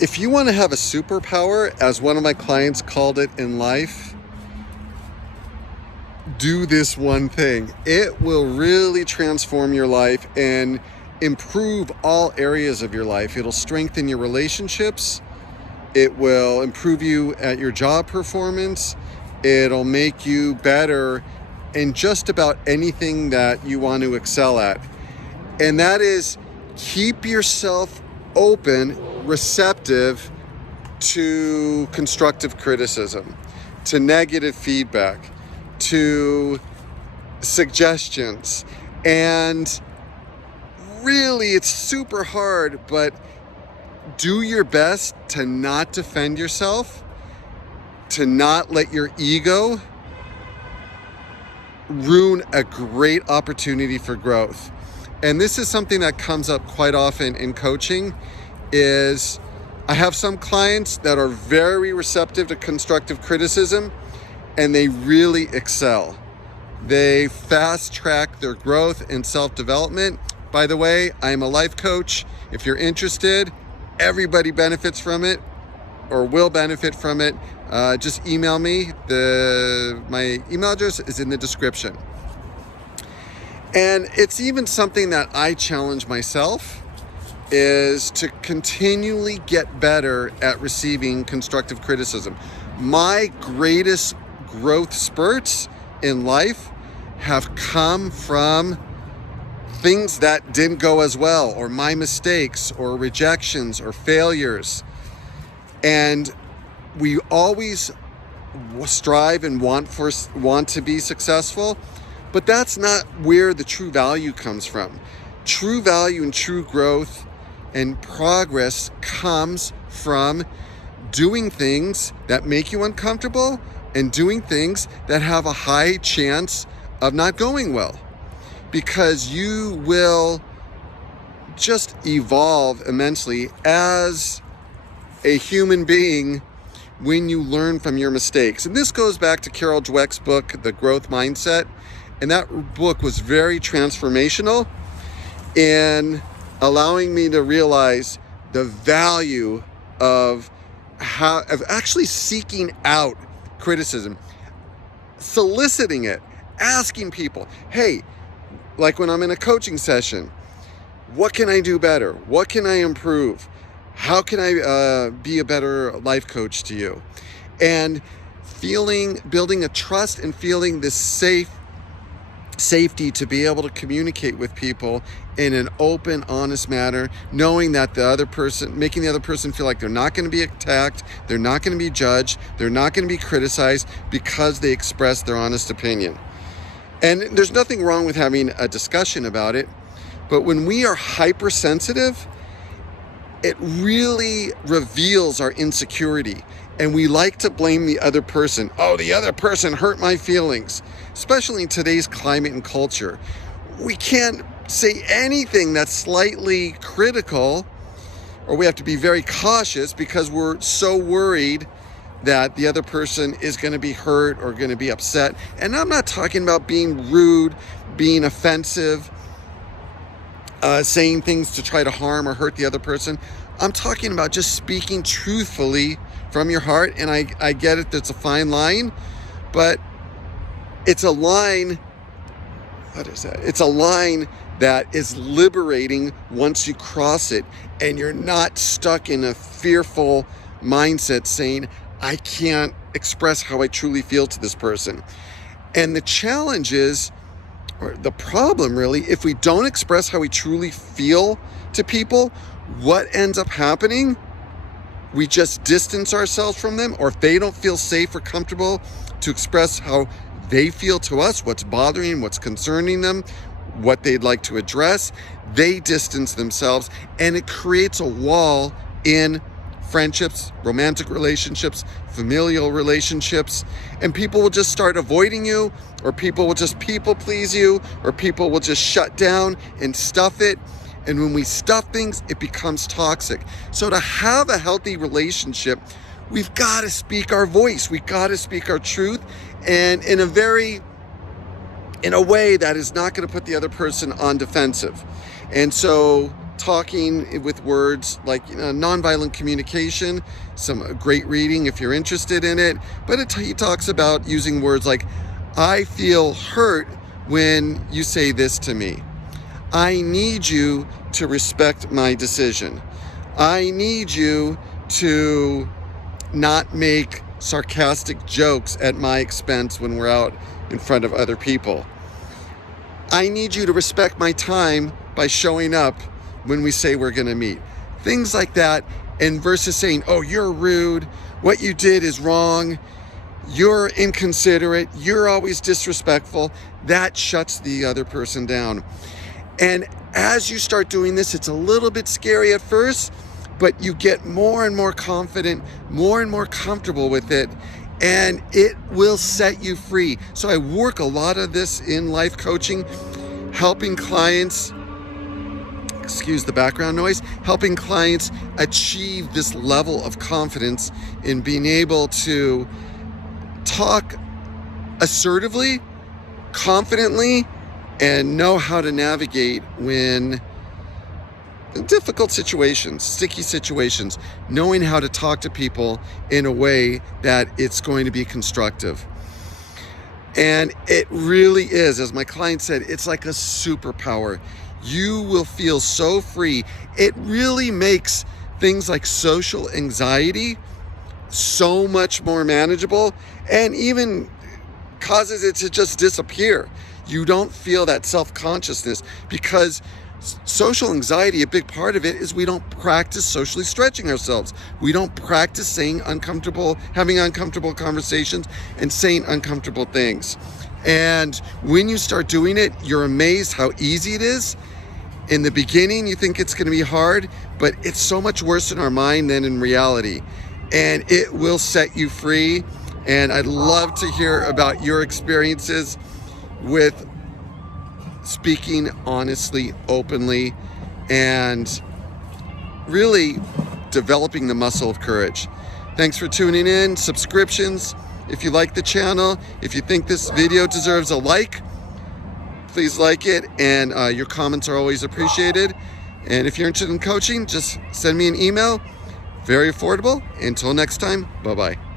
If you want to have a superpower, as one of my clients called it in life, do this one thing. It will really transform your life and improve all areas of your life. It'll strengthen your relationships. It will improve you at your job performance. It'll make you better in just about anything that you want to excel at. And that is, keep yourself open, receptive to constructive criticism, to negative feedback, to suggestions. And really, it's super hard, but do your best to not defend yourself, to not let your ego ruin a great opportunity for growth. And this is something that comes up quite often in coaching. Is I have some clients that are very receptive to constructive criticism and they really excel. They fast track their growth and self-development. By the way, I'm a life coach. If you're interested, everybody benefits from it or will benefit from it. Just email me. My email address is in the description. And it's even something that I challenge myself, is to continually get better at receiving constructive criticism. My greatest growth spurts in life have come from things that didn't go as well, or my mistakes, or rejections, or failures. And we always strive and want to be successful, but that's not where the true value comes from. True value and true growth and progress comes from doing things that make you uncomfortable and doing things that have a high chance of not going well, because you will just evolve immensely as a human being when you learn from your mistakes. And this goes back to Carol Dweck's book, The Growth Mindset. And that book was very transformational in allowing me to realize the value of actually seeking out criticism, soliciting it, asking people, hey, like when I'm in a coaching session, what can I do better? What can I improve? How can I be a better life coach to you? And building a trust and feeling this safety to be able to communicate with people in an open, honest manner, knowing that making the other person feel like they're not going to be attacked, they're not going to be judged, they're not going to be criticized because they express their honest opinion. And there's nothing wrong with having a discussion about it, but when we are hypersensitive, it really reveals our insecurity. And we like to blame the other person. Oh, the other person hurt my feelings. Especially in today's climate and culture. We can't say anything that's slightly critical, or we have to be very cautious because we're so worried that the other person is going to be hurt or going to be upset. And I'm not talking about being rude, being offensive, saying things to try to harm or hurt the other person. I'm talking about just speaking truthfully from your heart. And I get it, that's a fine line, but it's a line, It's a line that is liberating once you cross it, and you're not stuck in a fearful mindset saying, I can't express how I truly feel to this person. And the challenge is, or the problem really, if we don't express how we truly feel to people, what ends up happening? We just distance ourselves from them, or if they don't feel safe or comfortable to express how they feel to us, what's bothering, what's concerning them, what they'd like to address, they distance themselves, and it creates a wall in friendships, romantic relationships, familial relationships, and people will just start avoiding you, or people will just people please you, or people will just shut down and stuff it. And when we stuff things, it becomes toxic. So to have a healthy relationship, we've got to speak our voice. We've got to speak our truth, and in a way that is not going to put the other person on defensive. And so talking with words like nonviolent communication, some great reading if you're interested in it. But he talks about using words like, I feel hurt when you say this to me. I need you to respect my decision. I need you to not make sarcastic jokes at my expense when we're out in front of other people. I need you to respect my time by showing up when we say we're going to meet. Things like that, and versus saying, oh, you're rude, what you did is wrong, you're inconsiderate, you're always disrespectful. That shuts the other person down. And as you start doing this, it's a little bit scary at first, but you get more and more confident, more and more comfortable with it, and it will set you free. So I work a lot of this in life coaching, helping clients, excuse the background noise, helping clients achieve this level of confidence in being able to talk assertively, confidently, and know how to navigate when difficult situations, sticky situations, knowing how to talk to people in a way that it's going to be constructive. And it really is, as my client said, it's like a superpower. You will feel so free. It really makes things like social anxiety so much more manageable, and even causes it to just disappear. You don't feel that self-consciousness, because social anxiety, a big part of it is we don't practice socially stretching ourselves. We don't practice having uncomfortable conversations and saying uncomfortable things. And when you start doing it, you're amazed how easy it is. In the beginning, you think it's going to be hard, but it's so much worse in our mind than in reality. And it will set you free. And I'd love to hear about your experiences with speaking honestly, openly, and really developing the muscle of courage. Thanks for tuning in. Subscriptions, if you like the channel, if you think this video deserves a like, please like it, and your comments are always appreciated. And if you're interested in coaching, just send me an email. Very affordable. Until next time, bye-bye.